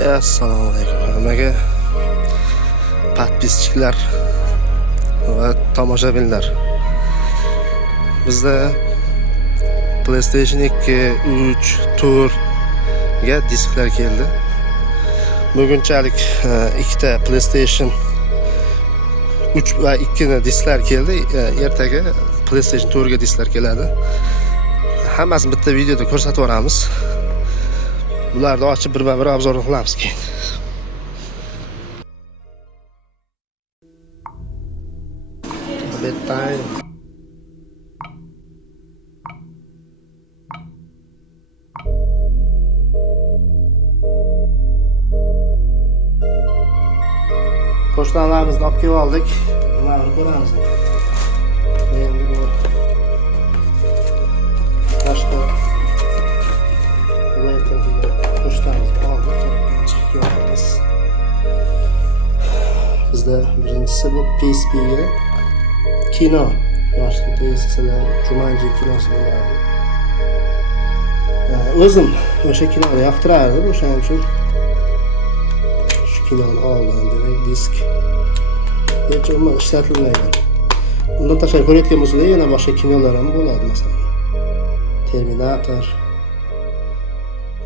Assalomu alaykum hammaga, podpischilar va tomoshabinlar. Bizda PlayStation 2, 3, 4 ga disklar keldi. Bugunchalik ikkita PlayStation 3 va 2 ni disklar keldi. Ertaga PlayStation 4 ga disklar keladi. Hammasini bitta videoda ko'rsatib o'ramiz. Bularni ochib birma-bir obzorni qilamiz keyin. Bedtime. Pochtalarimizni olib kelib oldik. Bularni ko'ramiz. Endi bu boshqa pochtamizni oldik. Chiqib kelamiz. Bizda birinchisi bu PSP ga kino yoshlikda eslasalar Jumanji kinosi bo'lardi. O'zim o'sha kinoni yoqtirardim, o'shaning uchun shu kinoni oldim. Demak, disk hech umuman ishlatilmagan. Undan tashqari ko'rayotgan bo'lsangiz, yana boshqa kinolar ham bo'ladi, masalan Terminator,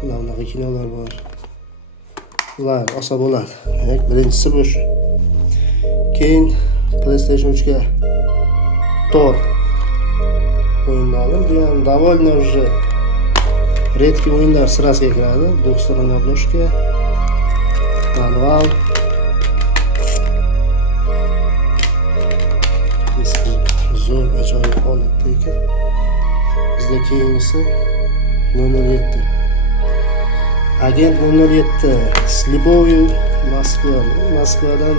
bunaqa kinolar bor. Ular olsa bo'ladi. Demak, birinchisi bu shu. Keyin PlayStation 3 ga Tor o'yinni oldim. Bu ham довольно уже редкий o'yinlar sirasiga kiradi. Двухсторонняя обложка, manual. Zo'r ajoyib holatda ekan. Bizda keyingisi 007. Agent 007 с любовью Moskva. Moskvadan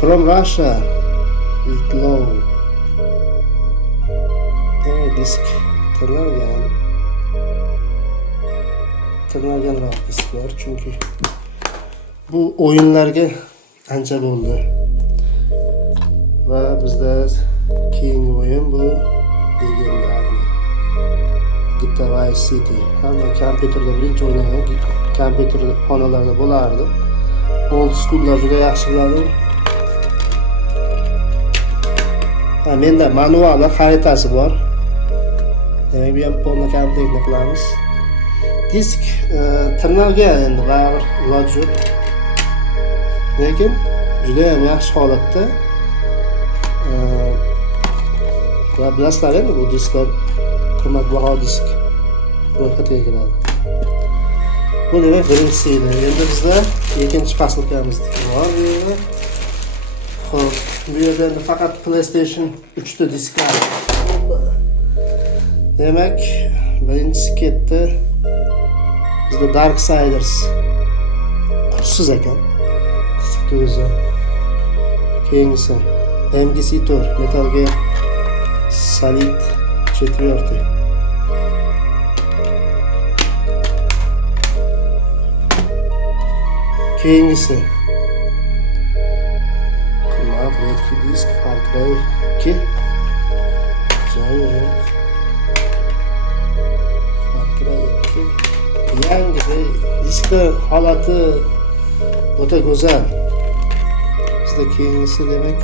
From Russia with love. Demek disk tırnalganroq disklar, çünkü bu o'yinlarga ancha bo'ldi. Va bizda keyingi o'yin bu legendarniy GTA Vice City. Hamma kompyuterda birinchi o'ynagan, kompyuter xonalarda bo'lardi. Old school'lar juda yaxshi biladi. Menda manual va xaritasi bor. Demak, bu ham polni komplektni qilamiz. Disk tirnalgan, endi baribir iloji yo'q. Lekin juda ham yaxshi holatda. Va bilasizlar, endi bu disklar qimmatbaho disk ro'yxatiga kiradi. Bu demak birinchisi edi. Endi bizda ikkinchi posilkamizniki bor. Xo'p, bu yerda faqat PlayStation 3 ta disklar. Demak, birinchisi ketdi. Bizda Darksiders qutisiz ekan. Diskni o'zi. Keyingisi MGC4 Metal Gear Solid 4. Keyingisi qimmat Redki disk Far Cry 2. Joyi Far Cry 2. Yangi disklar holati o'ta go'zal. Bizda keyingisi demak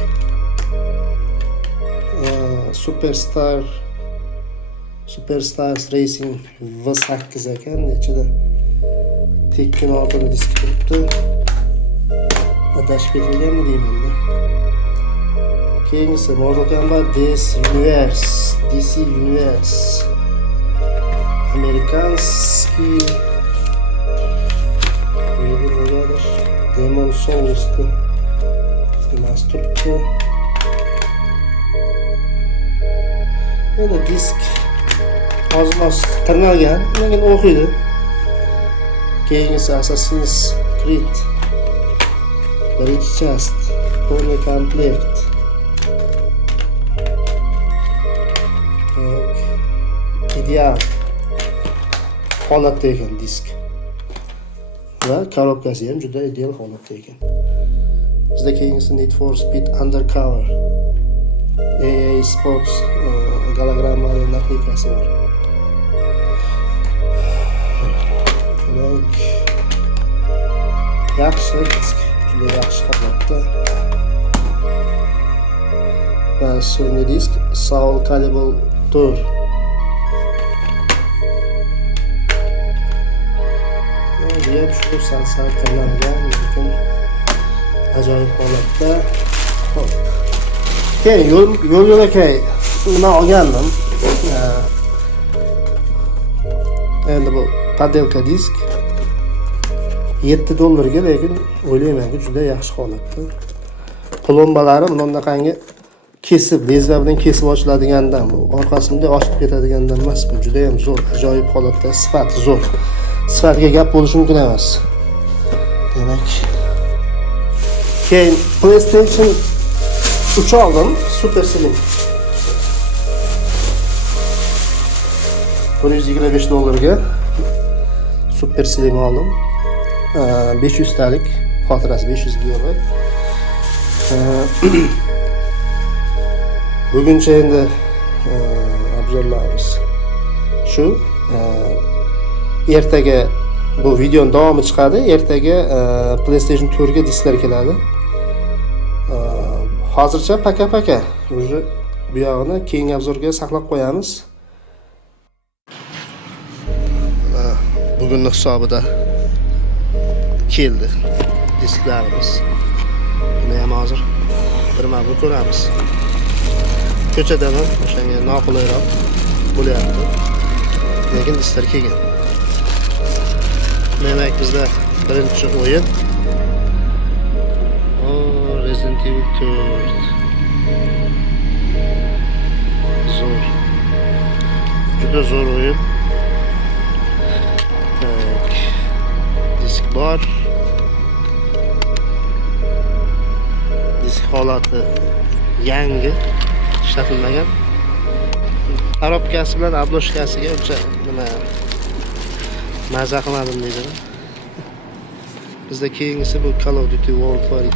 Superstars Racing V8 ekan. Ichida Tekken 6 disk turibdi. Adashib ketilganmi deyman-da. Keyingisi Mortal Kombat DC Universe. Amerikanskiy negadir Demon Souls'ni emas turibdi. Endi disk ozmoz tirnalgan, lekin o'qiydi. Keyingisi Assassin's Creed birinchi chast Full Complete. Ideal holatda ekan disk. Va korobkasi ham juda ideal holatda ekan. Bizda keyingisi Need for Speed Undercover. EA Sports gologrammali nakleykasi bor. Yaxshi disk, juda yaxshi holatda. Va so'nggi disk Soul Calibur Tour. Bu ham shu sal qilingan, lekin ajoyib holatda. Xo'p. Keyin yo'l-yo'lakay nima olgandim. Endi bu padelka disk $7 lekin o'ylaymanki juda yaxshi holatda. Plombalari bunaqangi kesib, lezga bilan kesib ochiladigandan, bu orqasida ochib ketadigandan emas, bu juda ham zo'r, ajoyib holatda, sifati zo'r. Sifatiga gap bo'lishi mumkin emas. Demak, keyin PlayStation 3 oldim, Super Slim. $125 Super Slim oldim. 500 talik xotirasi 500 GB. Buguncha endi obzorlarimiz shu. Ertaga bu videoning davomi chiqadi. Ertaga PlayStation 4 ga disklar keladi. Hozircha paka. Уже bu yog'ini keyingi obzorga saqlab qo'yamiz. Bugunning hisobida keldi disklarimiz. Buni ham hozir birma-bir ko'ramiz. Ko'chadan ham o'shanga noqulayroq bo'lyapti. Lekin disklar kelgan. Demak, bizda birinchi o'yin Resident Evil 4. Zo'r. Juda zo'r o'yin. Disk bor. Disk holati yangi, ishlatilmagan. Arobkasi bilan obloshkasiga uncha nima maza qilmadim deydi. Bizda keyingisi bu Call of Duty World War 2.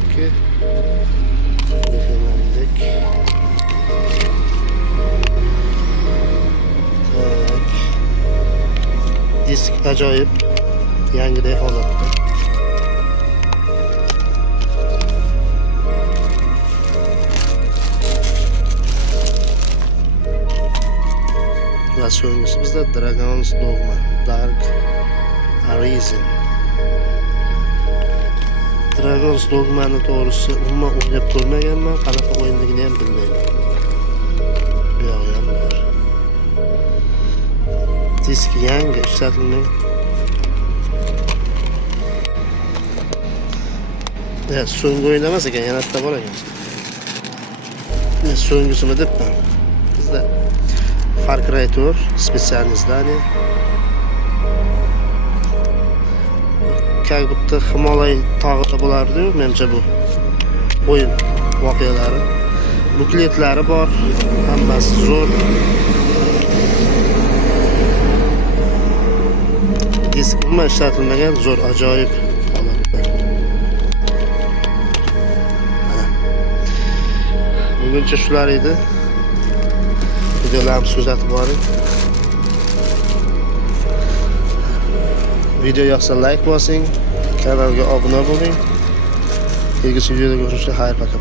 Disk ajoyib, yangiday holatda. Va so'nggisi bizda Dragon's Dogma Dark Arisen. Dragon's Dogmani to'g'risi umuman o'ynab ko'rmaganman, qanaqa o'yinligini ham bilmayman. Bu yog'i ham bor. Disk yangi, ishlatilmagan. So'nggi o'yin emas ekan, yana bitta bor ekan. So'nggisini debman. Bizda Far Cry 4 специальное издание. Как будто Himolay tog'ida bo'lardi-yu, menimcha bu o'yin voqealari. Bukletlari bor, hammasi zo'r. Disk umuman ishlatilmagan, zo'r, ajoyib holatda. Buguncha shular edi. Videolarimizni kuzatib boring. Video yoqsa like bosing, kanalga obuna bo'ling. Kelgusi videoda ko'rishguncha xayr, paka.